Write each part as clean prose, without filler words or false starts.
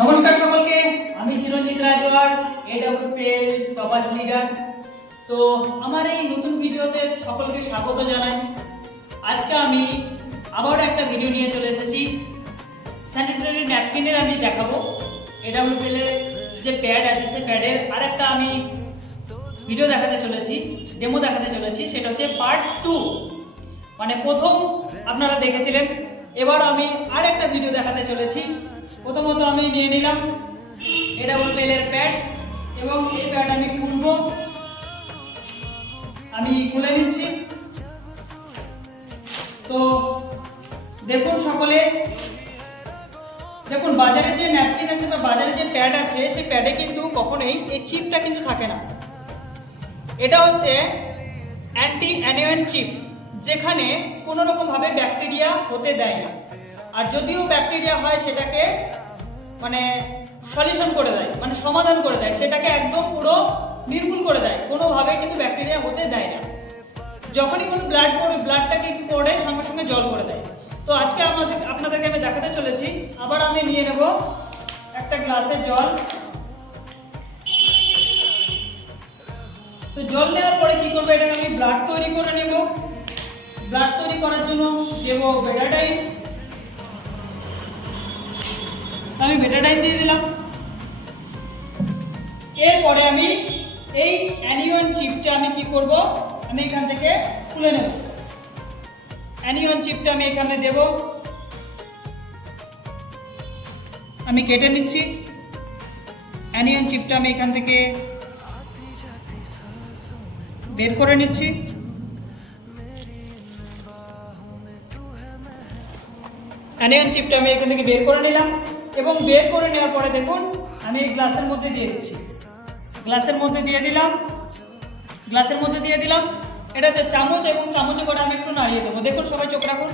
নমস্কার সকলকে, আমি চিরঞ্জিত রাজওয়ার, এডব্লিউপিএল টপাস লিডার। তো আমার এই নতুন ভিডিওতে সকলকে স্বাগত জানাই। আজকে আমি আবার একটা ভিডিও নিয়ে চলে এসেছি। স্যানিটারি ন্যাপকিনের আমি দেখাবো। এডব্লিউপিএল এর যে প্যাড আছে সেই প্যাডের আরেকটা আমি ভিডিও দেখাতে চলেছি, ডেমো দেখাতে চলেছি। সেটা হচ্ছে পার্ট 2। মানে প্রথম আপনারা দেখেছিলেন, এবার আমি আরেকটা ভিডিও দেখাতে চলেছি। প্রথমত আমি নিয়ে নিলাম এডব্লিউপিএল এর প্যাড এবং এই প্যাড আমি খুলবো। আমি খুলে নিচ্ছি। তো দেখুন সকলে, দেখুন বাজারে যে ন্যাপকিন আছে বা বাজারে যে প্যাড আছে সেই প্যাডে কিন্তু কখনোই এই চিপটা কিন্তু থাকে না। এটা হচ্ছে অ্যান্টি অ্যানিওয়েন্ট চিপ, যেখানে কোনো রকমভাবে ব্যাকটেরিয়া হতে দেয় না। আর যদিও ব্যাকটেরিয়া হয় সেটাকে মানে সলিউশন করে দেয়, মানে সমাধান করে দেয়, সেটাকে একদম পুরো নির্মূল করে দেয়, কোনোভাবে কিন্তু ব্যাকটেরিয়া হতে দেয় না। যখনই কোনো ব্লাডটাকে কি করে সঙ্গে সঙ্গে জল করে দেয়। তো আজকে আপনাদেরকে আমি দেখাতে চলেছি। আবার আমি নিয়ে নেব একটা গ্লাসে জল। তো জল নেওয়ার পরে কি করবো, এটাকে আমি ব্লাড তৈরি করে নেব। ব্লাড তৈরি করার জন্য দেব বেটাডাইন। আমি বেটাডাইন দিয়ে দিলাম। এরপরে আমি এই অ্যানিয়ন চিপটা আমি কি করব, আমি এখান থেকে খুলে নেব। অ্যানিয়ন চিপটা আমি এখানে দেব। আমি কেটে নিচ্ছি। অ্যানিয়ন চিপটা আমি এখান থেকে বের করে নিচ্ছি। অ্যানিয়ন চিপটা আমি এখান থেকে বের করে নিলাম এবং বের করে নেওয়ার পরে দেখুন আমি এই গ্লাসের মধ্যে দিয়ে দিচ্ছি। গ্লাসের মধ্যে দিয়ে দিলাম। এটা হচ্ছে চামচ, এবং চামচে করে আমি একটু নাড়িয়ে দেবো। দেখুন সবাই চোখ রাখুন।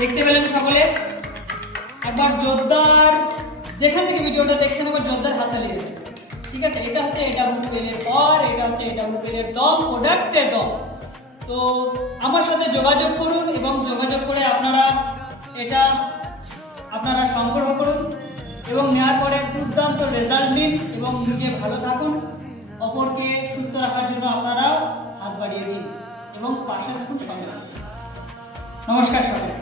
দেখতে পেলেন সকলে? একবার জোরদার, যেখান থেকে ভিডিওটা দেখছেন একবার জোরদার হাতটা লেগে যাবে। ঠিক আছে, এটা হচ্ছে এডব্লিউপিএল এর পর, এটা হচ্ছে এডব্লিউপিএল এর দম, প্রোডাক্টের দম। তো আমার সাথে যোগাযোগ করুন এবং যোগাযোগ করে আপনারা সংগ্রহ করুন এবং নেওয়ার পরে দুর্দান্ত রেজাল্ট নিন এবং নিজে ভালো থাকুন। অপরকে সুস্থ রাখার জন্য আপনারাও হাত বাড়িয়ে দিন এবং পাশে থাকুন সঙ্গে। নমস্কার সকলে।